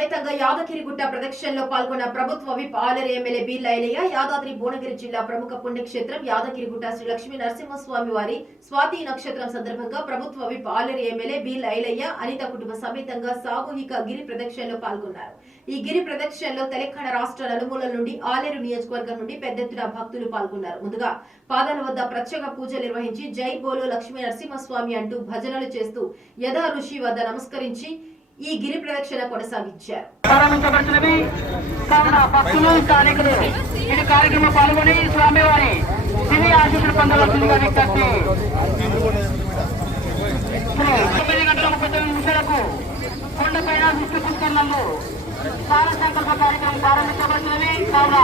సమేతంగా యాదగిరిగుట్ట ప్రదక్షిణలో పాల్గొన్న ప్రభుత్వ whip Aleru MLA B Lailaiah Yadadri Bhuvanagiri జిల్లా ప్రముఖ పుణ్యక్షేత్రం యాదగిరిగుట్ట శ్రీ లక్ష్మీ నరసింహస్వామి వారి స్వాతి నక్షత్రం సందర్భంగా ప్రభుత్వ whip Aleru MLA B Lailaiah Anitha కుటుంబ సమేతంగా సామూహిక గిరి ప్రదక్షిణలో పాల్గొన్నారు. ఈ గిరి ప్రదక్షిణలో తెలంగాణ రాష్ట్ర నలుమూలల నుండి ఆలేరు నియోజకవర్గం నుండి పెద్ద ఎత్తున భక్తులు పాల్గొన్నారు. ముందుగా పాదాల వద్ద ప్రత్యేక పూజలు నిర్వహించి జై బోలో లక్ష్మీ నరసింహస్వామి అంటూ భజనలు చేస్తూ యథా ఋషి వద్ద నమస్కరించి ఈ గిరి ప్రదక్షిణ కొనసాగించారు. కార్యక్రమం పాల్గొని స్వామివారి దివ్య ఆశీస్సులు పొందవలసిందిగా విజ్ఞప్తి. 9 గంటల 30 నిమిషాలకు కొండపైన విష్ణు కుంకర్ణంలో సార సంకల్ప కార్యక్రమం ప్రారంభించబడుతున్నది. కావున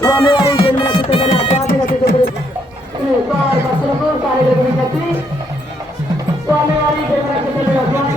స్వామివారి జన్మనక్షత్రమైన స్వామి భక్తులకు కార్యక్రమ విజ్ఞప్తి. స్వామివారి జన్మనక్షత్రమైన స్వామి